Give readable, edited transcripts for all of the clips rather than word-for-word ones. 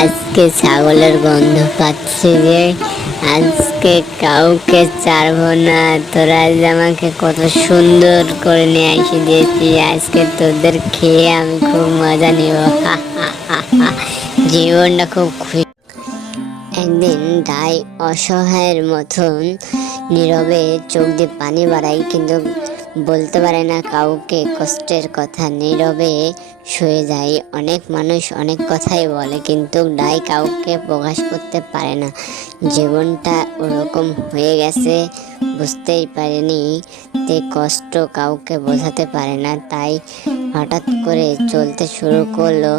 আজকে ছাগলের গন্ধ পাচ্ছি যে আজকে কাউকে ছাড়বো না। তোরা আজ আমাকে কত সুন্দর করে নিয়ে এসে দিয়েছি, আজকে তোদের খেয়ে আমি খুব মজা নিব। জীবনটা খুব খুশি। একদিন ডাই অসহায়ের মতন নীরবে চোখ দিয়ে পানি বাড়াই, কিন্তু বলতে পারে না কাউকে কষ্টের কথা। নীরবে শুয়ে যায়। অনেক মানুষ অনেক কথাই বলে, কিন্তু ডাই কাউকে প্রকাশ করতে পারে না। জীবনটা ওরকম হয়ে গেছে, বুঝতেই পারেনি। তে কষ্ট কাউকে বোঝাতে পারে না, তাই হঠাৎ করে চলতে শুরু করলো।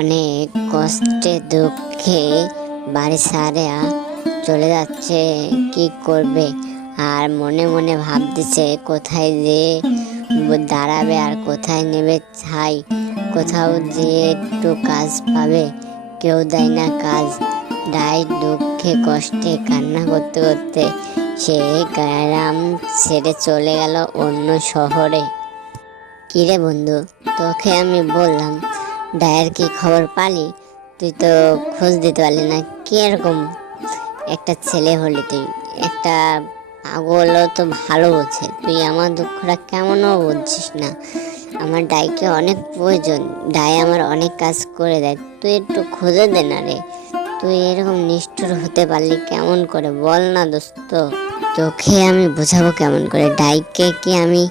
অনেক কষ্টে দুঃখে বাড়ি ছাড়া চলে যাচ্ছে, কি করবে? আর মনে মনে ভাবতেছে কোথায় যে দাঁড়াবে আর কোথায় নেবে ছাই, কোথাও যে একটু কাজ পাবে, কেউ দেয় না কাজ। ডাই দুঃখে কষ্টে কান্না করতে করতে সে গ্রাম ছেড়ে চলে গেল অন্য শহরে। কিরে বন্ধু, তোকে আমি বললাম ডায়ের কি খবর পালি? তুই তো খোঁজ দিতে পারলি না। কি এরকম একটা ছেলে হলি তুই? একটা পাগলও তো ভালো বোঝে, তুই আমার দুঃখটা কেমনও বুঝছিস না। আমার ডাইকে অনেক প্রয়োজন, ডাই আমার অনেক কাজ করে দেয়, তুই একটু খুঁজে দে না রে। তুই এরকম নিষ্ঠুর হতে পারলি কেমন করে, বল না দোস্ত। তোকে আমি বোঝাবো কেমন করে? ডাইকে কি আমি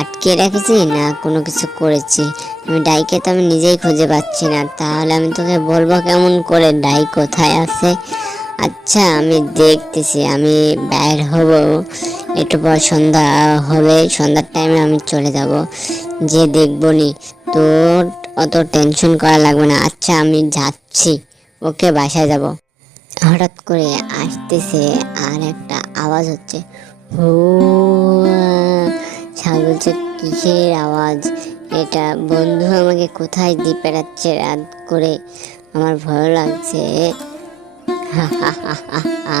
আটকে রেখেছি না কোনো কিছু করেছি? আমি ডাইকে তো আমি নিজেই খুঁজে পাচ্ছি না, তাহলে আমি তোকে বলবো কেমন করে ডাই কোথায় আছে? আচ্ছা আমি দেখতেছি, আমি বাইর হব একটু পর, সন্ধ্যা হবে, সন্ধ্যার টাইমে আমি চলে যাব, যে দেখবো নি। তোর অত টেনশন করা লাগবে না। আচ্ছা আমি যাচ্ছি, ওকে বাসায় যাব। হঠাৎ করে আসতেছে আর একটা আওয়াজ হচ্ছে, হু। ছাগলছে কিসের আওয়াজ এটা? বন্ধু আমাকে কোথায় দিয়ে পেরাচ্ছে রাত করে, আমার ভয় লাগছে।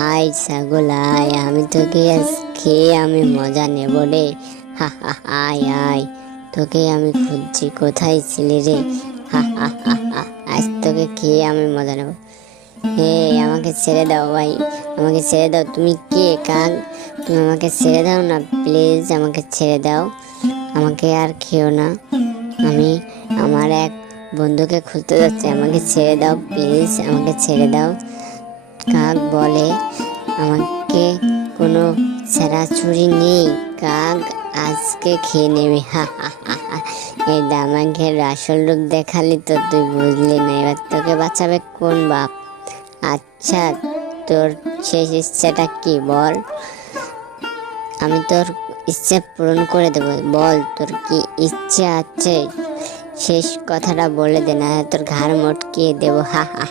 আয় ছাগল আয়, আমি তোকে আজ খেয়ে আমি মজা নেব রে। আয় আয়, তোকে আমি খুঁজছি, কোথায় ছিলি রে? আজ তোকে খেয়ে আমি মজা নেব। হে আমাকে ছেড়ে দাও ভাই, আমাকে ছেড়ে দাও। তুমি কে কাক? তুমি আমাকে ছেড়ে দাও না প্লিজ, আমাকে ছেড়ে দাও, আমাকে আর খেও না। আমি আমার এক বন্ধুকে খুঁজতে যাচ্ছি, আমাকে ছেড়ে দাও প্লিজ, আমাকে ছেড়ে দাও। কাক বলে আমাকে কোনো ছেঁড়াছুরি নেই, কাক আজকে খেয়ে নেবে। এই দামাকে আসল রূপ দেখালি তো তুই বুঝলি না, এবার তোকে বাঁচাবে কোন বাপ? আচ্ছা তোর শেষ ইচ্ছাটা কি বল, আমি তোর ইচ্ছা পূরণ করে দেবো। বল তোর কি ইচ্ছা আছে, শেষ কথাটা বলে দে, না তোর ঘাড় মটকিয়ে দেবো।